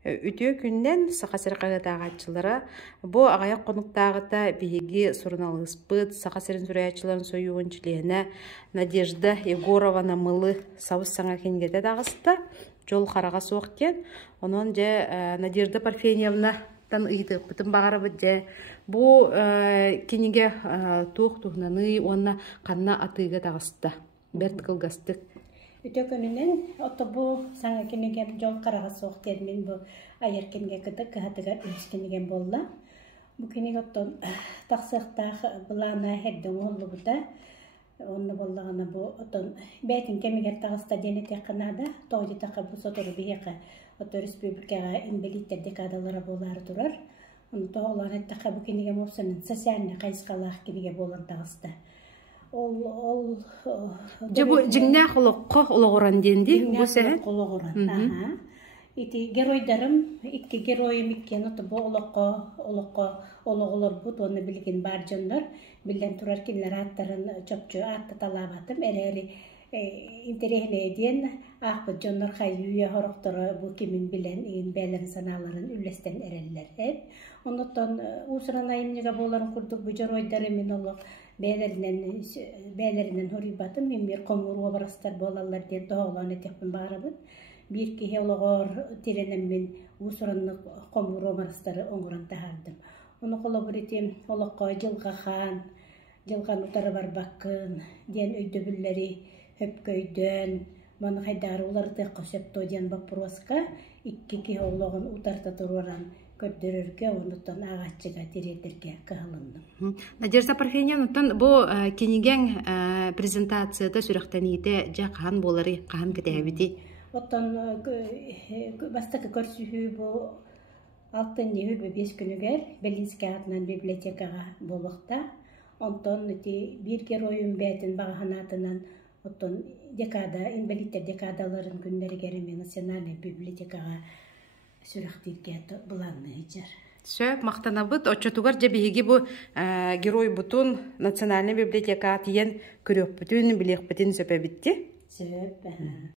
Үтө күннен сақасыр қағытағатчылары бұ ағаяқ қонықтағыта бейгі сұрыналығыспыт сақасырын сүрәятчыларын сойуын чілені Надежда Егорована мылы сауыз саңа кенгеті дағысты жол қараға соқтен. Онын же Надежда Парфеньевна тан ыйдық бұтын бағары бұд бұ кенеге туық-туғнаны онына қанна атыға дағысты. Бәрт қылғастық. Үтө күнүнен отобу саңа кенеген жол карага соқ термин бу аяр кенге кыты кыһатыга үскенеген болла. Бу кенеге оттон таксыктах булана хедден оллубута. Онны боллагана бу оттон бәтин кемегер тагыста денете канада тоди така бу сотору бияка отто республикага инвалидтер декадалары болары турар. Оны тооланы така бу кенеге мопсанын социальный кайскалах кенеге болар тагыста. Жабу жиңнә холоққа олоғыран денди бу сәһәт. Олоғыран. Ити геройдарым, икки героим иккен оты бу олоққа олоғылар бут оны билген бар жондар. Билен турар кинлер аттарын чопчу атты талабатым. Әрәри интерехне еден ақпы жондар хайюя хороқтары бу кемин билен ин бәлерін саналарын үлестен әрәлілер. Онытон усыран айынныға боларын күрдік бу геройдарым мен олоқ бәлерінен хорибатым, мен бір қомуруа барастар болалар ден доғыланы текпін бағырабын. Bir ki helogor tirenem men usuranlık komur romanstары оңгуран тахардым. Onu колобуретем олоққа жылған утары бар баққын, ден өйдөбілләри хөпкөйдөн, маны хайдары уларды қосепто ден бапыруаска, икки ки олоғын утарта туруран көпдөрөргө, онуттан ағатчыға тиредерге кығылындым. Надежда Парфеньевна, бұл кенеген презентацияда сүрақтаниде жаққан болары қаған кітәбіді? Оттан бастакы көрсүхүү бу 6-5 күнүгер Белинский атынан библиотекага болукта. Онтон бир героюм бәтин баганатынан оттон инвалидтер декадаларын күннәргереме национальный библиотекага сүрәктирге буланны жер. Сөп мактанабыт очотугар жебиги бу герой бутун национальный библиотека тиен көрөк бүтүн билек бүтүн сөпөбитти. Сөп.